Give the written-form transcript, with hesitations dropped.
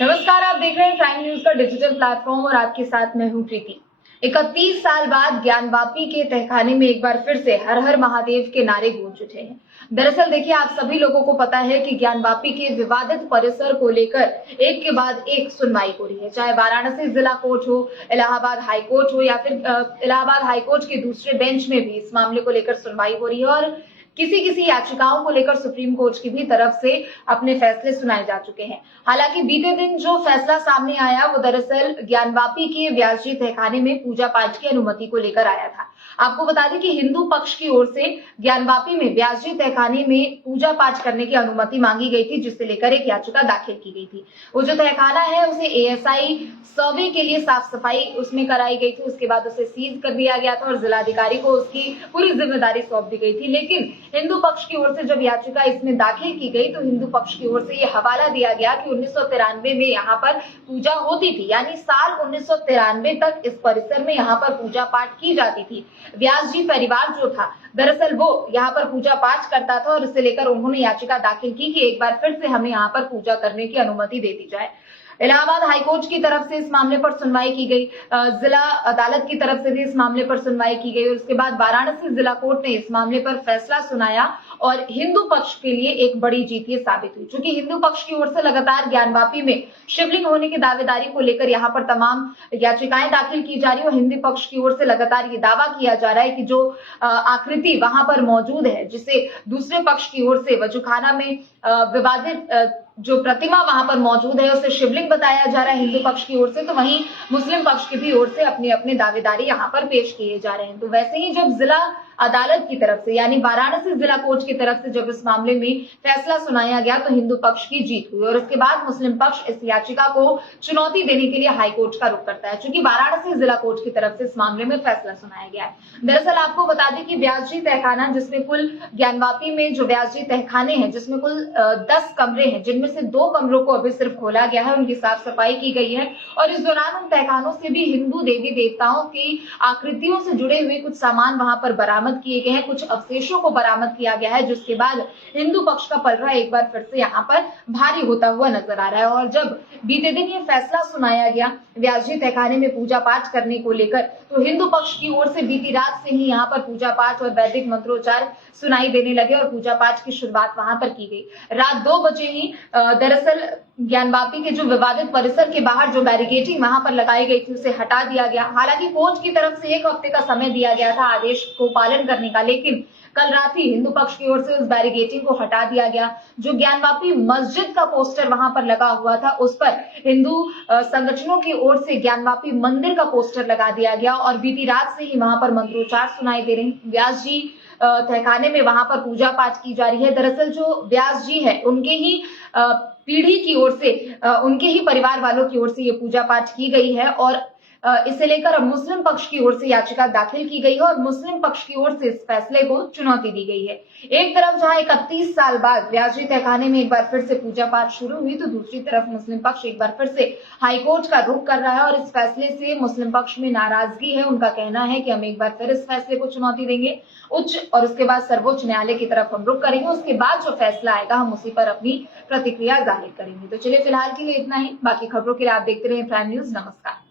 नमस्कार, आप देख रहे हैं प्राइम न्यूज का डिजिटल प्लेटफॉर्म और आपके साथ मैं हूं प्रीति। 31 साल बाद ज्ञानवापी के तहखाने में एक बार फिर से हर हर महादेव के नारे गूंज उठे हैं। दरअसल देखिए, आप सभी लोगों को पता है कि ज्ञानवापी के विवादित परिसर को लेकर एक के बाद एक सुनवाई हो रही है, चाहे वाराणसी जिला कोर्ट हो, इलाहाबाद हाई कोर्ट हो या फिर इलाहाबाद हाई कोर्ट के दूसरे बेंच में भी इस मामले को लेकर सुनवाई हो रही है और किसी किसी याचिकाओं को लेकर सुप्रीम कोर्ट की भी तरफ से अपने फैसले सुनाए जा चुके हैं। हालांकि बीते दिन जो फैसला सामने आया वो दरअसल ज्ञानवापी के व्यास जी तहखाने में पूजा पाठ की अनुमति को लेकर आया था। आपको बता दें कि हिंदू पक्ष की ओर से ज्ञानवापी में व्यास जी तहखाने में पूजा पाठ करने की अनुमति मांगी गई थी, जिससे लेकर एक याचिका दाखिल की गई थी। वो जो तहखाना है उसे एएसआई सर्वे के लिए साफ सफाई उसमें कराई गई थी, उसके बाद उसे सीज कर दिया गया था और जिलाधिकारी को उसकी पूरी जिम्मेदारी सौंप दी गई थी। लेकिन हिंदू पक्ष की ओर से जब याचिका इसमें दाखिल की गई तो हिंदू पक्ष की ओर से यह हवाला दिया गया कि 1993 में यहाँ पर पूजा होती थी, यानी साल 1993 तक इस परिसर में यहाँ पर पूजा पाठ की जाती थी। व्यास जी परिवार जो था दरअसल वो यहाँ पर पूजा पाठ करता था और इसे लेकर उन्होंने याचिका दाखिल की कि एक बार फिर से हमें यहाँ पर पूजा करने की अनुमति दे दी जाए। इलाहाबाद हाईकोर्ट की तरफ से इस मामले पर सुनवाई की गई, जिला अदालत की तरफ से भी इस मामले पर सुनवाई की गई और उसके बाद वाराणसी जिला कोर्ट ने इस मामले पर फैसला सुनाया और हिंदू पक्ष के लिए एक बड़ी जीत ये साबित हुई। क्योंकि हिंदू पक्ष की ओर से लगातार ज्ञानवापी में शिवलिंग होने की दावेदारी को लेकर यहाँ पर तमाम याचिकाएं दाखिल की जा रही है और हिंदू पक्ष की ओर से लगातार ये दावा किया जा रहा है कि जो आकृति वहां पर मौजूद है, जिसे दूसरे पक्ष की ओर से वजूखाना में विवादित जो प्रतिमा वहां पर मौजूद है उसे शिवलिंग बताया जा रहा है हिंदू पक्ष की ओर से, तो वहीं मुस्लिम पक्ष की भी ओर से अपने अपने दावेदारी यहाँ पर पेश किए जा रहे हैं। तो वैसे ही जब जिला अदालत की तरफ से यानी वाराणसी जिला कोर्ट की तरफ से जब इस मामले में फैसला सुनाया गया तो हिंदू पक्ष की जीत हुई और उसके बाद मुस्लिम पक्ष इस याचिका को चुनौती देने के लिए हाईकोर्ट का रुख करता है, क्योंकि वाराणसी जिला कोर्ट की तरफ से इस मामले में फैसला सुनाया गया है। दरअसल आपको बता दें कि व्यास जी तहखाना, जिसमें कुल ज्ञानवापी में जो व्यास जी तहखाने हैं जिसमें कुल 10 कमरे हैं, जिनमें से 2 कमरों को अभी सिर्फ खोला गया है, उनकी साफ सफाई की गई है और इस दौरान उन तहखानों से भी हिंदू देवी देवताओं की आकृतियों से जुड़े हुए कुछ सामान वहां पर बरामद किए गए हैं, कुछ अवशेषों को बरामद किया गया है, जिसके बाद हिंदू पक्ष का पलड़ा एक बार फिर से यहाँ पर भारी होता हुआ नजर आ रहा है। और जब बीते दिन ये फैसला सुनाया गया व्यास जी तहखाने में पूजा पाठ करने को लेकर, तो हिंदू पक्ष की ओर से बीती रात से ही यहाँ पर पूजा पाठ और वैदिक मंत्रोच्चार सुनाई देने लगे और पूजा पाठ की शुरुआत वहां पर की गई। रात 2 बजे ही दरअसल ज्ञानवापी के जो विवादित परिसर के बाहर जो बैरिकेडिंग वहां पर लगाई गई थी उसे हटा दिया गया। हालांकि कोर्ट की तरफ से 1 हफ्ते का समय दिया गया था आदेश को पालन करने का, लेकिन कल रात ही हिंदू पक्ष की ओर से उस बैरिकेडिंग को हटा दिया गया। जो ज्ञानवापी मस्जिद का पोस्टर वहां पर लगा हुआ था उस पर हिंदू संगठनों की ओर से ज्ञानवापी मंदिर का पोस्टर लगा दिया गया और बीती रात से ही वहां पर मंत्रोच्चार सुनाई दे रहे। व्यास जी तहखाने में वहां पर पूजा पाठ की जा रही है। दरअसल जो व्यास जी है उनके ही पीढ़ी की ओर से, उनके ही परिवार वालों की ओर से ये पूजा पाठ की गई है और इसे लेकर अब मुस्लिम पक्ष की ओर से याचिका दाखिल की गई है और मुस्लिम पक्ष की ओर से इस फैसले को चुनौती दी गई है। एक तरफ जहां 31 साल बाद व्यास जी तहखाने में एक बार फिर से पूजा पाठ शुरू हुई, तो दूसरी तरफ मुस्लिम पक्ष एक बार फिर से हाईकोर्ट का रुख कर रहा है और इस फैसले से मुस्लिम पक्ष में नाराजगी है। उनका कहना है कि हम एक बार फिर इस फैसले को चुनौती देंगे, उच्च और उसके बाद सर्वोच्च न्यायालय की तरफ हम रुख करेंगे। उसके बाद जो फैसला आएगा हम उसी पर अपनी प्रतिक्रिया जाहिर करेंगे। तो चलिए फिलहाल के लिए इतना ही, बाकी खबरों के लिए आप देखते रहे प्राइम न्यूज। नमस्कार।